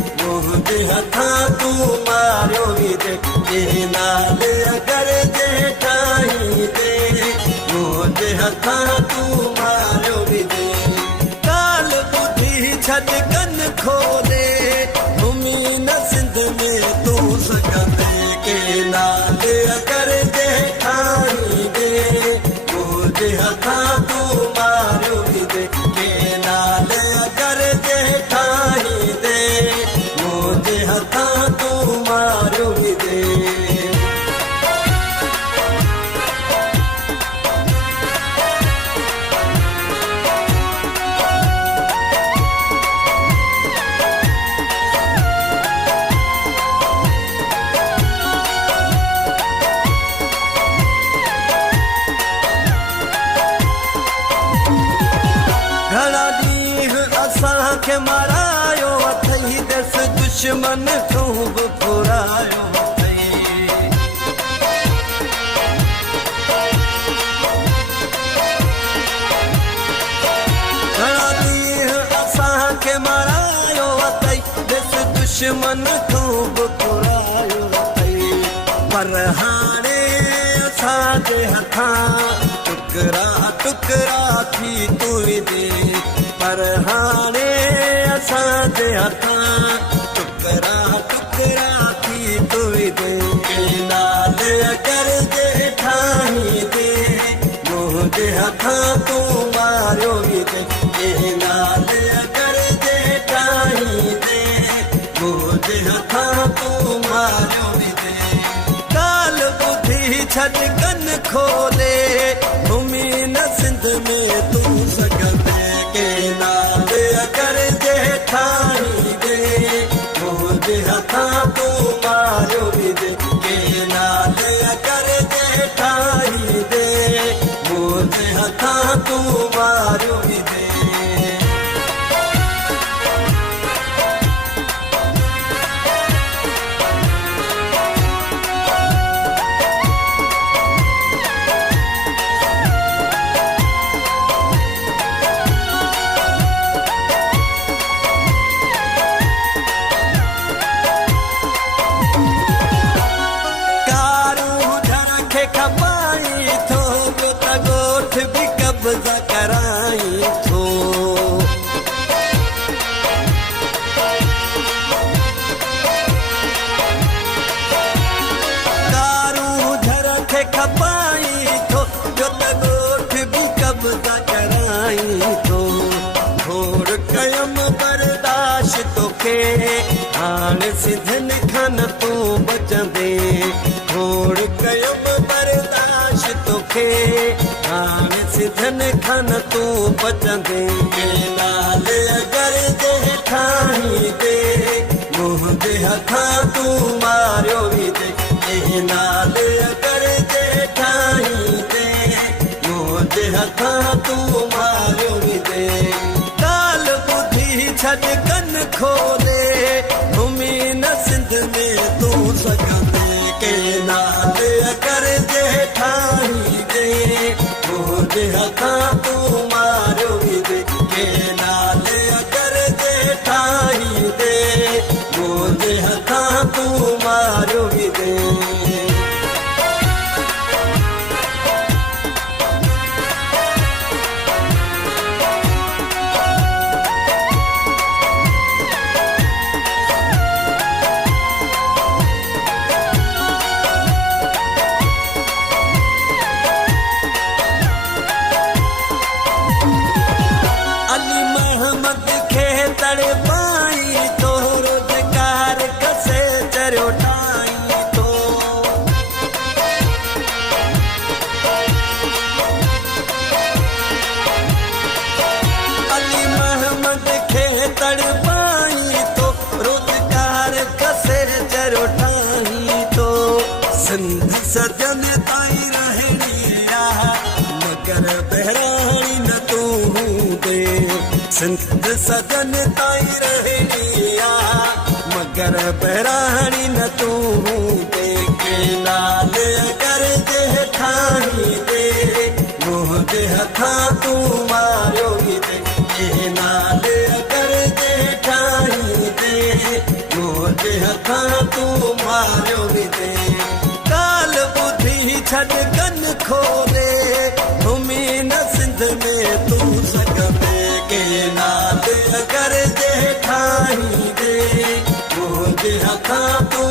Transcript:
हथा तू मारियो दे के नाल अगर जेठाई दे मुझे हथा तू मारियो दे काल बुद्धि छद कन खोले घूमी न सिंध में तू सकते के नाल अगर जेठाई दे मुझे हथा तू मारियो दे के नाल अगर जेठाई दे मुझे हथा तू मारियो दे घड़ा ॾींह असांखे मारायो अथई दस दुश्मन खूब फुरायो घड़ा ॾींह असांखे मारायो अथई दस दुश्मन खूब फुरायो पर हाणे असांजे हथां टुकड़ा टुकड़ा थी तू दे पर हाणे असांजे हथां टुकड़ा टुकड़ा थी तू दे के नाल अगर जेठाई दे मुझे हथां तू मारियो दे के नाल अगर जेठाई दे मुझे हथां तू मारियो दे काल बुद्धि छद कन खोले घूमी न सिंध में तू सकते के नाल अगर जेठाई दे मुझे हथां तू मारियो दे के नाल अगर जेठाई दे मुझे हथां तू मारियो दे खपाई थो त गोठ भी कब्जा कराई थो दारू झर खे खपाई थो त गोठ भी कब्जा कराई थो थोड़ कयम बर्दाश्त तोखे हाणे सिधन खान तू बचंदे थोड़ कयम बर्दाश्त तोखे हाणे सिधन खान तू बचंदे के नाल अगर जेठाई दे मुझे हथां तू मारियो दे के नाल अगर जेठाई दे मुझे हथां तू मारियो दे काल बुद्धि छद कन खोले घूमी न सिंध में तू सकते के नाल अगर जेठाई दे मुझे हथां तू मारियो दे के नाल अगर जेठाई दे मुझे हथां तू मारियो दे अली सिंध सजन ताईं रहणी आ मगर बहिराणी न तूं के नाल अगर जे ठाही दे मुंहिंजे हथां तूं मारियो ई दे के नाल अगर जे ठाही दे मुंहिंजे हथां तूं मारियो ई दे काल ॿुधी छॾ कन खोले घुमी न सिंध में तूं सघबे के नाल अगर जे ठाही दे मुंहिंजे हथां तूं